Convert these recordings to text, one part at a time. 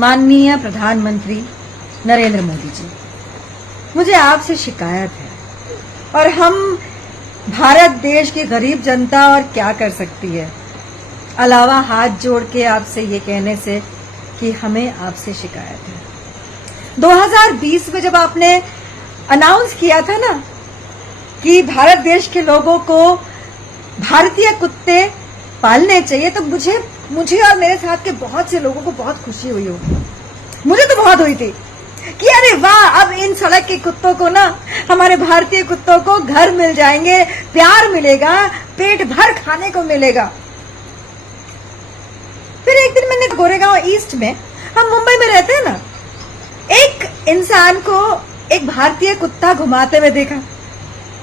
माननीय प्रधानमंत्री नरेंद्र मोदी जी, मुझे आपसे शिकायत है और हम भारत देश की गरीब जनता और क्या कर सकती है अलावा हाथ जोड़ के आपसे ये कहने से कि हमें आपसे शिकायत है। 2020 में जब आपने अनाउंस किया था ना कि भारत देश के लोगों को भारतीय कुत्ते पालने चाहिए, तो मुझे और मेरे साथ के बहुत से लोगों को बहुत खुशी हुई होगी। मुझे तो बहुत हुई थी कि अरे वाह, अब इन सड़क के कुत्तों को ना, हमारे भारतीय कुत्तों को घर मिल जाएंगे, प्यार मिलेगा, पेट भर खाने को मिलेगा। फिर एक दिन मैंने गोरेगांव ईस्ट में, हम मुंबई में रहते हैं ना, एक इंसान को एक भारतीय कुत्ता घुमाते हुए देखा,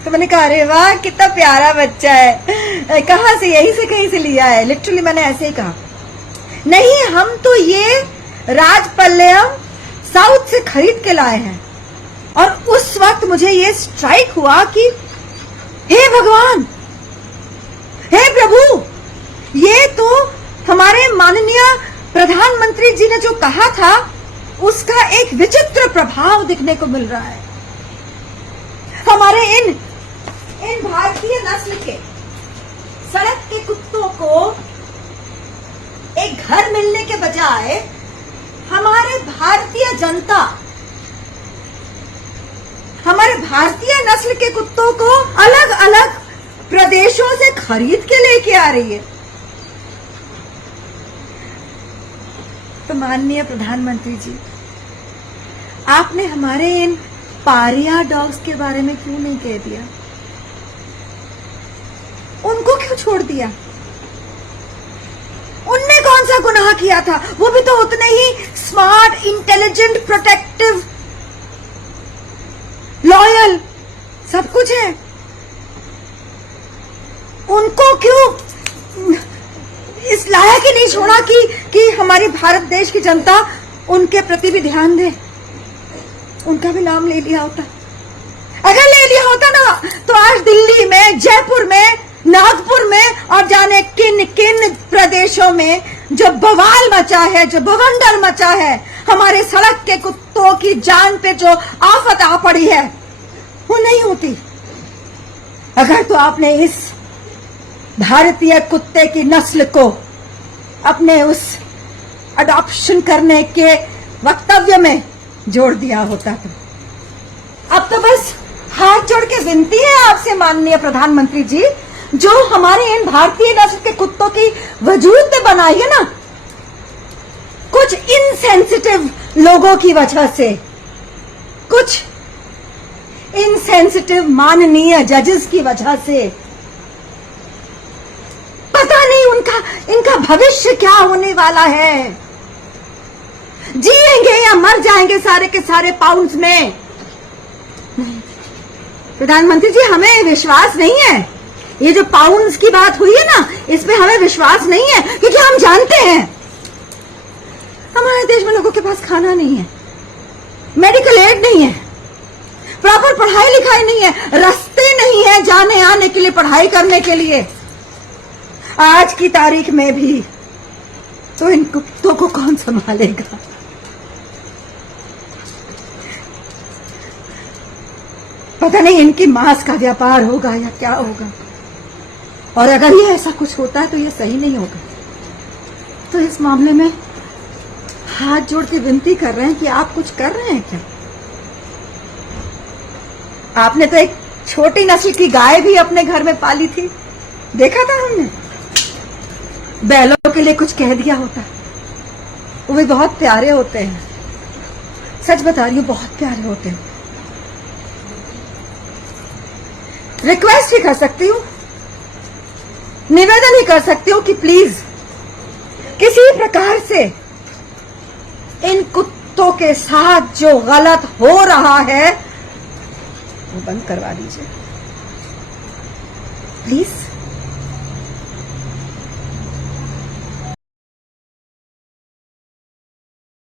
तो मैंने कहा अरे वाह, कितना प्यारा बच्चा है, कहाँ से, यहीं से कहीं से लिया है। लिटरली मैंने ऐसे ही कहा, नहीं हम तो ये राजपल्लम साउथ से खरीद के लाए हैं। और उस वक्त मुझे ये स्ट्राइक हुआ कि हे भगवान, हे प्रभु, ये तो हमारे माननीय प्रधानमंत्री जी ने जो कहा था उसका एक विचित्र प्रभाव दिखने को मिल रहा है। हमारे इन भारतीय नस्ल के सड़क के कुत्तों को एक घर मिलने के बजाय हमारे भारतीय जनता, हमारे भारतीय नस्ल के कुत्तों को अलग अलग प्रदेशों से खरीद के लेके आ रही है। तो माननीय प्रधानमंत्री जी, आपने हमारे इन पारिया डॉग्स के बारे में क्यों नहीं कह दिया? उनको क्यों छोड़ दिया? उनने कौन सा गुनाह किया था? वो भी तो उतने ही स्मार्ट, इंटेलिजेंट, प्रोटेक्टिव, लॉयल, सब कुछ है। उनको क्यों इस लायक ही नहीं छोड़ा कि हमारी भारत देश की जनता उनके प्रति भी ध्यान दे? उनका भी नाम ले लिया होता। अगर ले लिया होता ना, तो आज दिल्ली में, जयपुर में, नागपुर में और जाने किन किन प्रदेशों में जो बवाल मचा है, जो बवंडर मचा है, हमारे सड़क के कुत्तों की जान पे जो आफत आ पड़ी है, वो नहीं होती अगर तो आपने इस भारतीय कुत्ते की नस्ल को अपने उस अडॉप्शन करने के वक्तव्य में जोड़ दिया होता। अब तो बस हाथ जोड़ के विनती है आपसे माननीय प्रधानमंत्री जी, जो हमारे इन भारतीय नस्ल के कुत्तों की वजूद में बनाई है ना, कुछ इनसेंसिटिव लोगों की वजह से, कुछ इनसेंसिटिव माननीय जजेस की वजह से, पता नहीं इनका भविष्य क्या होने वाला है, जिएंगे या मर जाएंगे सारे के सारे पाउंड्स में। प्रधानमंत्री जी, हमें विश्वास नहीं है, ये जो पाउंड्स की बात हुई है ना, इसमें हमें विश्वास नहीं है, क्योंकि हम जानते हैं हमारे देश में लोगों के पास खाना नहीं है, मेडिकल एड नहीं है, प्रॉपर पढ़ाई लिखाई नहीं है, रास्ते नहीं है जाने आने के लिए, पढ़ाई करने के लिए। आज की तारीख में भी तो इन कुत्तों को कौन संभालेगा? पता नहीं इनकी मांस का व्यापार होगा या क्या होगा। और अगर ये ऐसा कुछ होता है तो ये सही नहीं होगा। तो इस मामले में हाथ जोड़ के विनती कर रहे हैं कि आप कुछ कर रहे हैं क्या? आपने तो एक छोटी नस्ल की गाय भी अपने घर में पाली थी, देखा था हमने। बैलों के लिए कुछ कह दिया होता, वो भी बहुत प्यारे होते हैं, सच बता रही हूँ, बहुत प्यारे होते हैं। रिक्वेस्ट ही कर सकती हूँ, निवेदन ही कर सकती हूँ कि प्लीज किसी प्रकार से इन कुत्तों के साथ जो गलत हो रहा है वो बंद करवा दीजिए प्लीज।